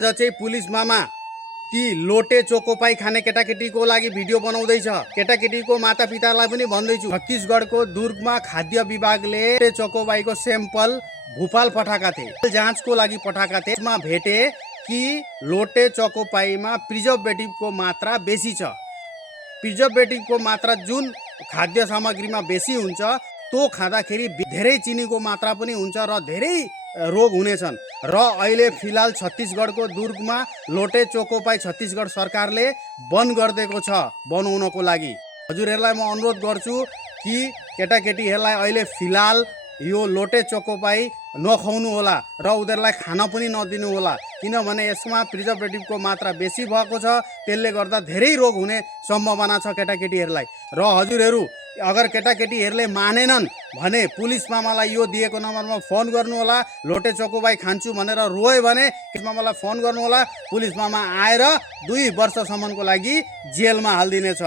आज चाहिँ पुलिस मामा ती लोटे चोकोपाई खाने केटाकेटीको लागि भिडियो बनाउँदैछ। केटाकेटीको मातापितालाई पनि भन्दैछु, छत्तीसगढको दुर्गमा खाद्य विभागले लोटे चोकोपाईको स्याम्पल भोपाल पठाएका थिए, जाँचको लागि पठाएका थिए। यसमा भेटे कि लोटे चोकोपाईमा प्रिजर्भेटिभको मात्रा बेसी छ। प्रिजर्भेटिभको मात्रा जुन खाद्य सामग्रीमा बेसी हुन्छ त्यो खाँदाखेरि धेरै चिनीको मात्रा पनि हुन्छ र धेरै रोग हुनेछन्। र अहिले फिलहाल छत्तीसगढको दुर्गमा लोटे चोकोपाई छत्तीसगढ सरकारले बन्द गरिदिएको छ बनाउनको लागि। हजुरहरूलाई म अनुरोध गर्छु कि केटाकेटीहरूलाई अहिले फिलहाल यो लोटे चोकोपाई नखुवाउनु होला र उनीहरूलाई खान पनि नदिनु होला, किनभने यसमा प्रिजर्भेटिभको मात्रा बेसी भएको छ। त्यसले गर्दा धेरै रोग हुने सम्भावना छ केटाकेटीहरूलाई। र हजुरहरू अगर केटाकेटीहरूले मानेनन् भने पुलिस मामालाई यो दिएको नम्बरमा फोन गर्नु होला। लोटे चोकोपाई खान्छु भनेर रोयो भने पुलिस मामालाई फोन गर्नु होला। पुलिस मामा आएर 2 वर्षसम्मको लागि जेलमा हालिदिनेछ।